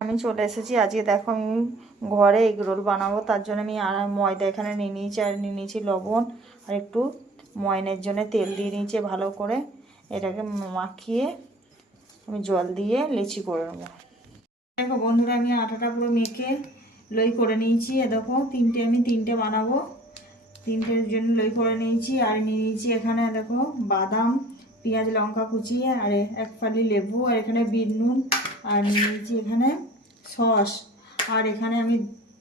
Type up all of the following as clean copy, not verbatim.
আমি চলে এসেছি। আজকে দেখো আমি ঘরে এগ রোল বানাবো, তার জন্য আমি ময়দা এখানে নিয়ে নিয়েছি, আর নিয়ে নিয়েছি লবণ, আর একটু ময়নের জন্য তেল দিয়ে নিয়েছি ভালো করে। এটাকে মাখিয়ে আমি জল দিয়ে লেচি করে নেবো। দেখো বন্ধুরা, আমি আটাটা পুরো মেখে লই করে নিয়েছি। দেখো আমি তিনটে বানাবো, তিনটের জন্য লই করে নিয়েছি। আর নিয়ে নিয়েছি এখানে দেখো বাদাম, পেঁয়াজ, লঙ্কা কুচি, আর এক ফালি লেবু, আর এখানে বিট নুন, আর নিয়ে নিয়েছি এখানে সস। আর এখানে আমি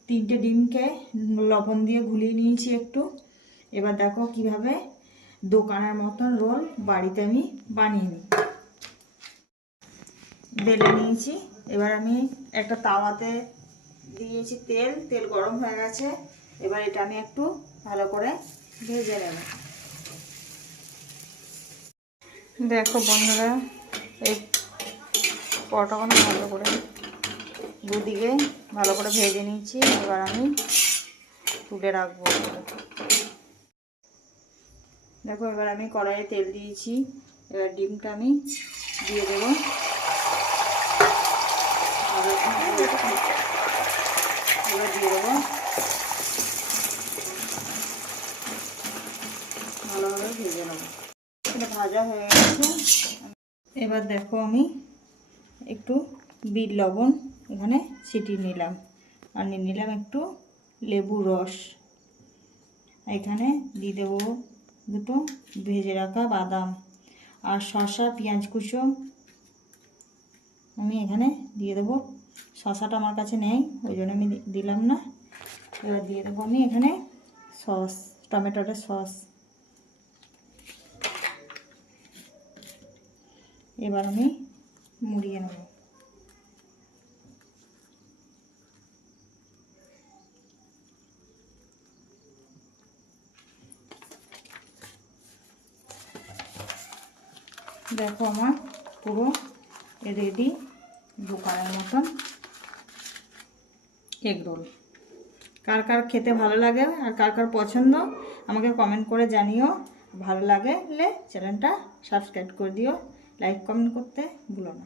তিনটে ডিমকে লবণ দিয়ে গুলিয়ে নিয়েছি একটু। এবার দেখো কিভাবে দোকানের মতন রোল বাড়িতে আমি বানিয়ে নিই। বেলে নিয়েছি। এবার আমি একটা তাওয়াতে দিয়েছি তেল গরম হয়ে গেছে। এবার এটা আমি একটু ভালো করে ভেজে নেব। দেখো বন্ধুরা, এই পরোটাগুলো ভালো করে দুদিকে ভালো করে ভেজে নিয়েছি। এবার আমি তুলে রাখবো। দেখো এবার আমি কড়াইয়ে তেল দিয়েছি। এবার ডিমটা আমি দিয়ে দেবো। এবার দিয়ে দেবো, ভালোভাবে ভেজে নেবো। এটা ভাজা হয়ে গেছে। এবার দেখো আমি একটু বিট লবণ এখানে ছিটিয়ে নিলাম, আর নিয়ে নিলাম একটু লেবু রস। এখানে দিয়ে দেবো দুটো ভেজে রাখা বাদাম, আর শসা, পেঁয়াজ কুচো আমি এখানে দিয়ে দেবো। শসাটা আমার কাছে নেই, ওই জন্য আমি দিলাম না। এবার দিয়ে দেবো আমি এখানে সস, টমেটোর সস। এবার আমি মুড়িয়ে নেব। দেখো আমার পুরো রেডি দোকানের মতন এগ রোল। কার কার খেতে ভালো লাগে আর কার কার পছন্দ আমাকে কমেন্ট করে জানিও। ভালো লাগলে চ্যানেলটা সাবস্ক্রাইব করে দিও, লাইক কমেন্ট করতে ভুলো না।